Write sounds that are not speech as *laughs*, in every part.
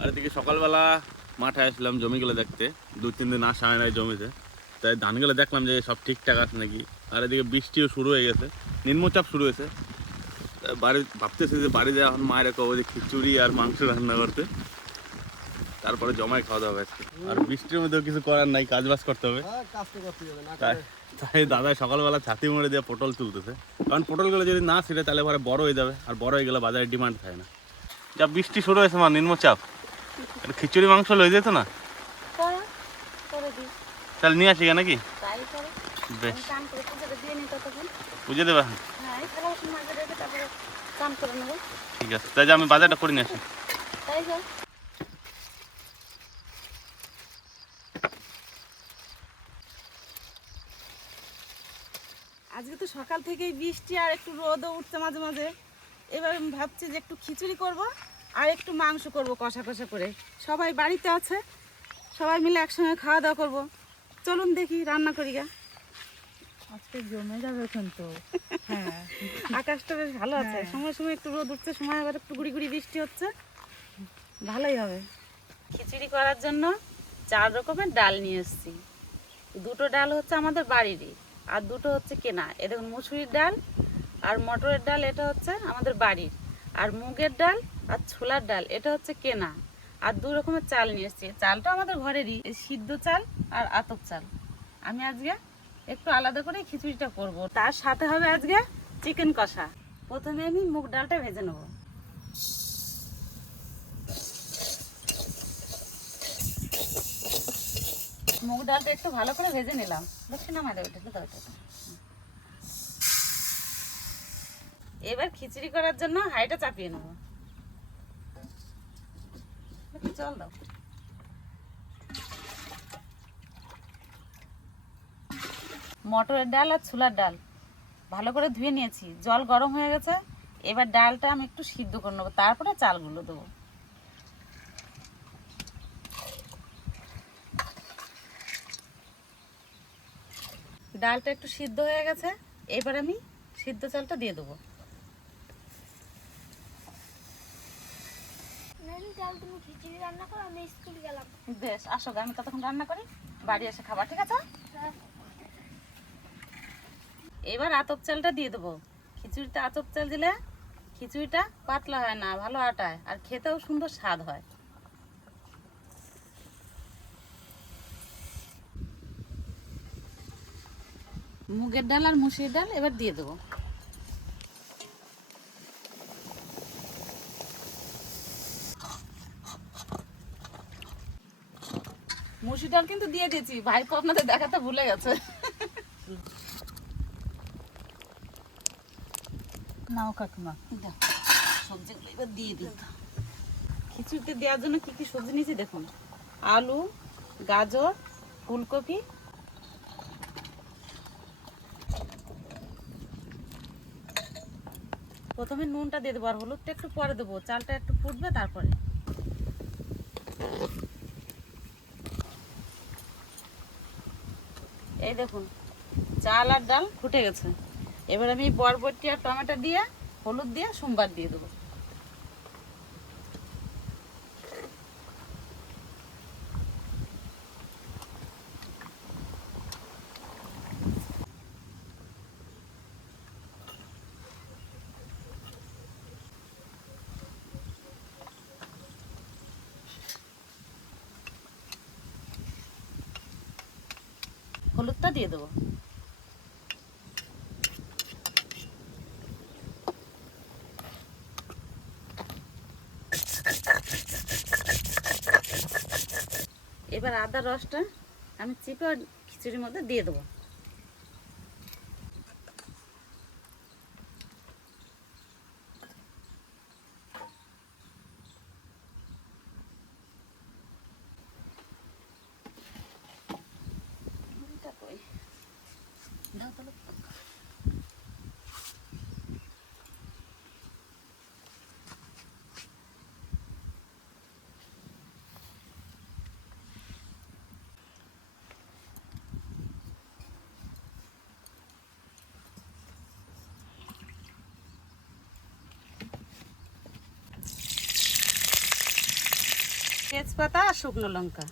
আর এদিকে সকালবেলা মাঠে আসলাম জমিগুলো দেখতে। দু তিন দিন আসা হয় নাই জমিতে। তাই ধানগুলো দেখলাম যে সব ঠিকঠাক আছে নাকি। আর এদিকে বৃষ্টিও শুরু হয়ে গেছে। নিম্নচাপ শুরু হয়েছে। বাড়ি ভাবতেছি যে বাড়ি যাওয়া এখন মায়ের কব যে খিচুড়ি আর মাংস রান্না করতে। তারপরে জমায় খাওয়া দাওয়া আজকে। আর বৃষ্টির মধ্যেও কিছু করার নাই কাজ বাজ করতে হবে। হ্যাঁ হবে তাই তাই দাদা সকালবেলা ছাতি মুড়ে দিয়ে পটল তুলতেছে। কারণ পটলগুলো যদি না ছিঁড়ে তাহলে পরে বড় হয়ে যাবে। আর বড় হয়ে গেলে বাজারে ডিমান্ড থাকে না। যা বৃষ্টি শুরু হয়েছে মা নিম্নচাপ। খিচুড়ি মাংস লয়ে যেত না? তাহলে নিয়ে আসি নাকি? বেশ। বুঝে দেবে? হ্যাঁ ঠিক আছে তাই আমি বাজারটা করে নিয়ে আসি। আজকে তো সকাল থেকেই বৃষ্টি আর একটু রোদও উঠছে মাঝে মাঝে। এবার আমি ভাবছি যে একটু খিচুড়ি করব। আর একটু মাংস করব কষা কষা করে। সবাই বাড়িতে আছে সবাই মিলে একসঙ্গে খাওয়া দাওয়া করব। চলুন দেখি রান্না করি গা। আজকে জমে যাবে কিন্তু হ্যাঁ। *laughs* আকাশটা বেশ ভালো আছে। হ্যাঁ। সময় সময় একটু রোদ উঠছে সময় আবার একটু গুড়ি গুড়ি বৃষ্টি হচ্ছে। ভালোই হবে। খিচুড়ি করার জন্য চার রকমের ডাল নিয়ে এসেছি। দুটো ডাল হচ্ছে আমাদের বাড়িরই আর দুটো হচ্ছে কেনা। এ দেখুন মুসুরির ডাল আর মটরের ডাল এটা হচ্ছে আমাদের বাড়ির। আর মুগের ডাল আর ছোলার ডাল, এটা হচ্ছে কেনা। আর দু রকমের চাল নিয়ে এসেছি। চালটা আমাদের ঘরেরই সিদ্ধ চাল আর আতপ চাল। আমি আজকে একটু আলাদা করে খিচুড়িটা করব। তার সাথে হবে আজকে চিকেন কষা। প্রথমে আমি মুগ ডালটা ভেজে নেব। মুগ ডালটা একটু ভালো করে ভেজে নিলাম। দেখছি না উঠে দাও এবার খিচুড়ি করার জন্য হাইটা চাপিয়ে নেব। জল দাও মটরের ডাল আর ছোলার ডাল। ভালো করে ধুয়ে নিয়েছি। জল গরম হয়ে গেছে। এবার ডালটা আমি একটু সিদ্ধ করে নেব। তারপরে চালগুলো দেবো। ডালটা একটু সিদ্ধ হয়ে গেছে। এবার আমি সিদ্ধ চালটা দিয়ে দেবো। নানি তুমি খিচুড়ি রান্না করো আমি স্কুল গেলাম। বেশ আসো আমি ততক্ষণ রান্না করি বাড়ি এসে খাবার ঠিক আছে? হ্যাঁ। এবার আতপ চালটা দিয়ে দেবো। খিচুড়িতে আতপ চাল দিলে খিচুড়িটা পাতলা হয় না ভালো আটায় আর খেতেও সুন্দর স্বাদ হয়। মুগের ডাল আর মুসুরির ডাল এবার দিয়ে দেবো। ডাল কিন্তু দিয়ে দিয়েছি। ভাই ভাইপো আপনাদের দেখাতে ভুলে গেছে। নাও কাকিমা। সবজিগুলো এবার দিয়ে দিই। খিচুড়িতে দেওয়ার জন্য কি কি সবজি নিয়েছি দেখুন। আলু গাজর ফুলকপি। প্রথমে নুনটা দিয়ে দেবো আর হলুদটা একটু পরে দেবো। চালটা একটু ফুটবে তারপরে। এই দেখুন, চাল আর ডাল ফুটে গেছে। এবার আমি বরবটি আর টমেটো দিয়ে, হলুদ দিয়ে, সোমবার দিয়ে দেবো। হলুদটা দিয়ে দেবো। এবার আদা রসটা আমি চিপে খিচুড়ির মধ্যে দিয়ে দেবো এটা কই? দাও তাহলে। তেজপাতা আর শুকনো লঙ্কা।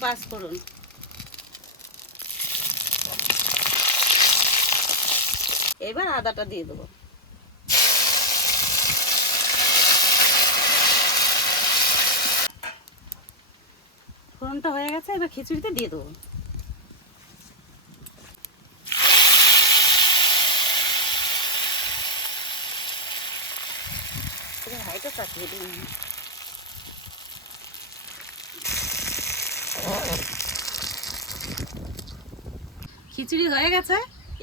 পাঁচ করুন। এবার আদাটা দিয়ে দেবো। ফোড়নটা হয়ে গেছে, এবার খিচুড়িতে দিয়ে দেবো। চাপিয়ে দিন খিচুড়ি হয়ে গেছে,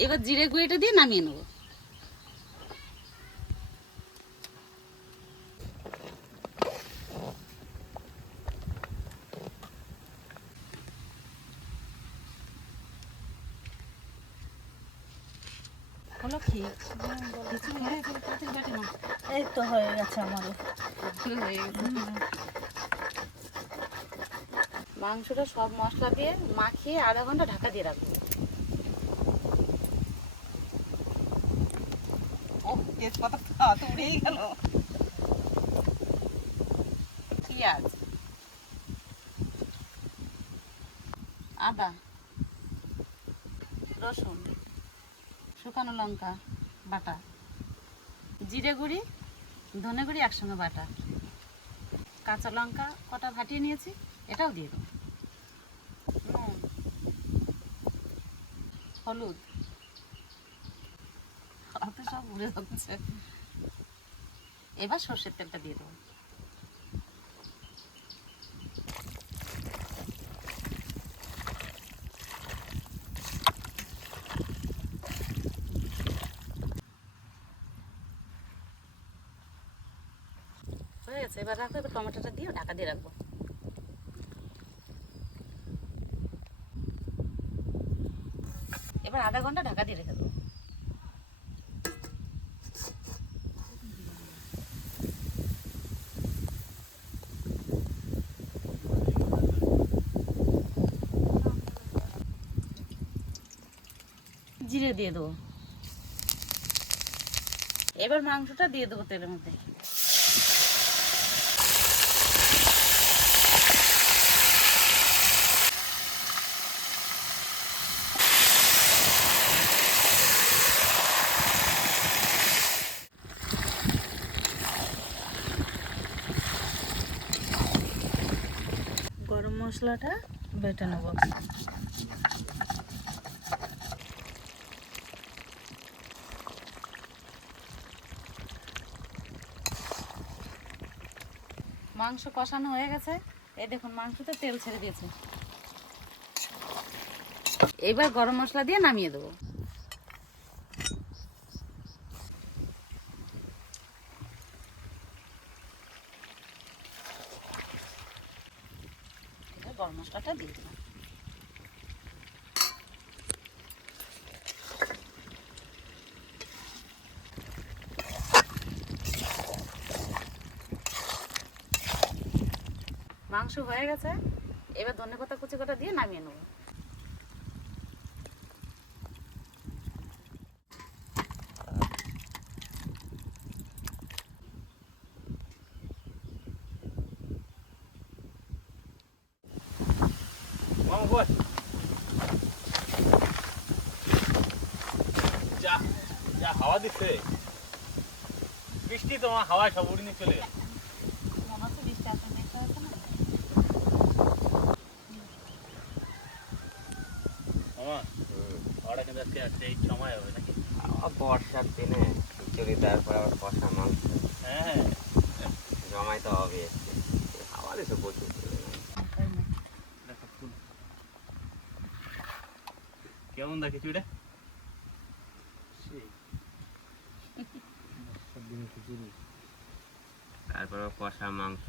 এবার জিরে গুঁড়িটা দিয়ে নামিয়ে নেব। হলো কি? খিচুড়ি হয়ে গেছে পাতিল বাটি না। এই তো হয়ে গেছে আমারও মাংসটা সব মশলা দিয়ে মাখিয়ে আধা ঘণ্টা ঢাকা দিয়ে রাখব। তেজপাতা তো উড়েই পেঁয়াজ, আদা, রসুন, শুকানো লঙ্কা, বাটা, জিরে গুঁড়ি ধনে গুঁড়ি একসঙ্গে বাটা। কাঁচা লঙ্কা কটা ভাটিয়ে নিয়েছি, এটাও দিয়ে দেবো। নুন হলুদ। সব উড়ে যাচ্ছে। এবার সর্ষের তেলটা দিয়ে দেবো। গেছে এবার রাখো, এবার টমেটোটা দিয়ে ঢাকা দিয়ে রাখব। এবার আধা ঘণ্টা ঢাকা দিয়ে রেখে দেবো। জিরে দিয়ে দেবো। এবার মাংসটা দিয়ে দেবো তেলের মধ্যে গরম মশলাটা বেটে নেব। মাংস কষানো হয়ে গেছে। এই দেখুন, মাংসতে তেল ছেড়ে দিয়েছে। এবার গরম মশলা দিয়ে নামিয়ে দেবো এবার গরম মশলাটা দিয়ে দিলাম। মাংস হয়ে গেছে এবার ধনে পাতা কুচি কটা দিয়ে নামিয়ে নেব মামা বল যা যা হাওয়া দিচ্ছে বৃষ্টি তো আমার হাওয়ায় সব উড়ে নিয়ে চলে গেল মনে হচ্ছে বৃষ্টি আসলে দেখতে হচ্ছে না মামা হাওয়াটা আজকে আসছে এই সময় হবে নাকি? আবার বর্ষার দিনে খিচুড়ি তারপর আবার কষা মাংস। হ্যাঁ। জমাই তো হবে হাওয়া দিছে প্রচুর দেখো কেমন চুড়ে তারপর কষা মাংস।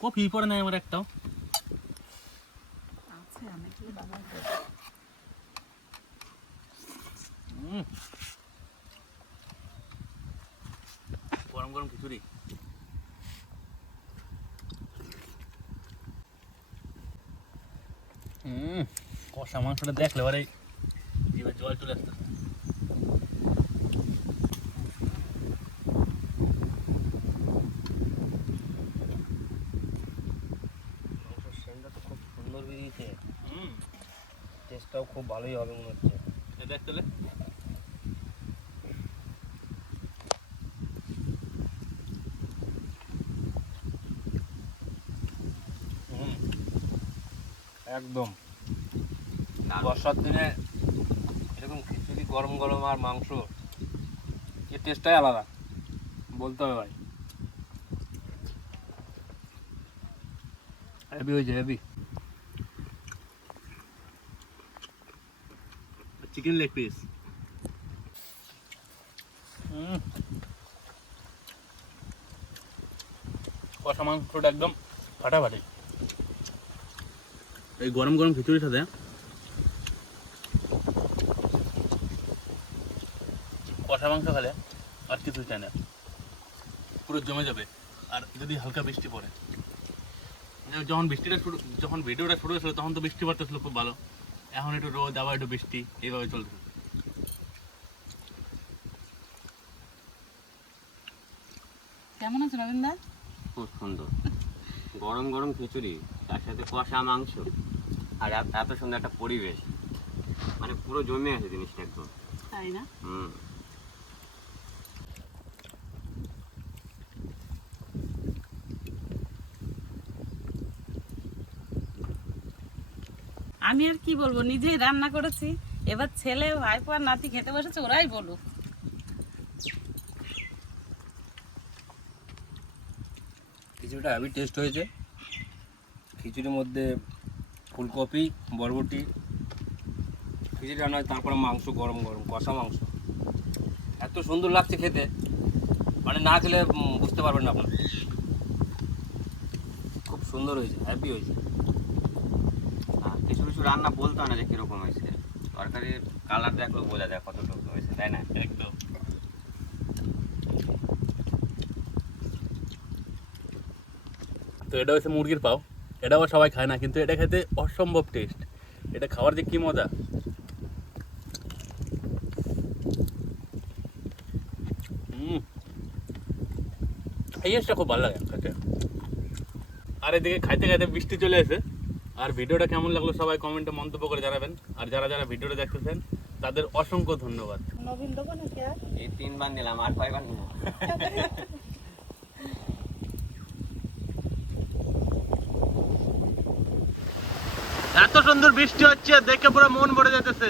কপি পড়ে নাই আমার একটাও। আছে অনেকগুলো বাবা গরম গরম খিচুড়ি। হুম কষা মাংসটা দেখলে এবারে জিভে জল চলে আসতে মাংসের সেন্টটা তো খুব সুন্দর বেরিয়েছে। হুম। টেস্টটাও খুব ভালোই হবে মনে হচ্ছে। দেখ তাহলে একদম। বর্ষার দিনে এরকম খিচুড়ি গরম গরম আর মাংস এর টেস্টটাই আলাদা। বলতে হবে ভাই। হেভি হয়েছে হেভি চিকেন লেগ পিস কষা মাংসটা একদম ফাটাফাটি। এই গরম গরম খিচুড়ির সাথে কষা মাংস খেলে আর কিছু চাই না। পুরো জমে যাবে। আর যদি হালকা বৃষ্টি পড়ে। যখন বৃষ্টিটা শুরু যখন ভিডিওটা শুরু হয়েছিল তখন তো বৃষ্টি পড়তেছিল খুব ভালো। এখন একটু রোদ আবার একটু বৃষ্টি এইভাবে চলছে। কেমন আছো রবীন্দা খুব সুন্দর। গরম গরম খিচুড়ি তার সাথে কষা মাংস। আর এত- এত সুন্দর একটা পরিবেশ। মানে পুরো জমে আছে জিনিসটা একদম। তাই না? হুম। আমি আর কি বলব? নিজেই রান্না করেছি। এবার ছেলে, ভাইপো আর নাতি খেতে বসেছে, ওরাই বলুক। খিচুড়িটা হেভি টেস্ট হয়েছে। খিচুড়ির মধ্যে ফুলকপি, বরবটি। খিচুড়ি রান্না হয়, তারপরে মাংস, গরম গরম, কষা মাংস। এত সুন্দর লাগছে খেতে। মানে না খেলে বুঝতে পারবেন না আপনার। খুব সুন্দর হয়েছে হ্যাপি হয়েছে। কিছু রান্না বলতে না যে কীরকম হয়েছে? তরকারির কালার দেখলেও বোঝা যায় কতটুকু হয়েছে, তাই না? একদম। তো এটা হচ্ছে মুরগির পাও। এটা আবার সবাই খায় না, কিন্তু এটা খেতে অসম্ভব টেস্ট এটা খাওয়ার যে কি মজা। এই জিনিসটা খুব ভালো লাগে আর এদিকে খাইতে খাইতে বৃষ্টি চলে এসে আর ভিডিওটা কেমন লাগল সবাই কমেন্টে মন্তব্য করে জানাবেন। আর যারা যারা ভিডিওটা দেখতেছেন তাদের অসংখ্য ধন্যবাদ। নবীন দেবো নাকি আর? এই তিনবার নিলাম আর কয়বার এত সুন্দর বৃষ্টি হচ্ছে দেখে পুরো মন ভরে যেতেছে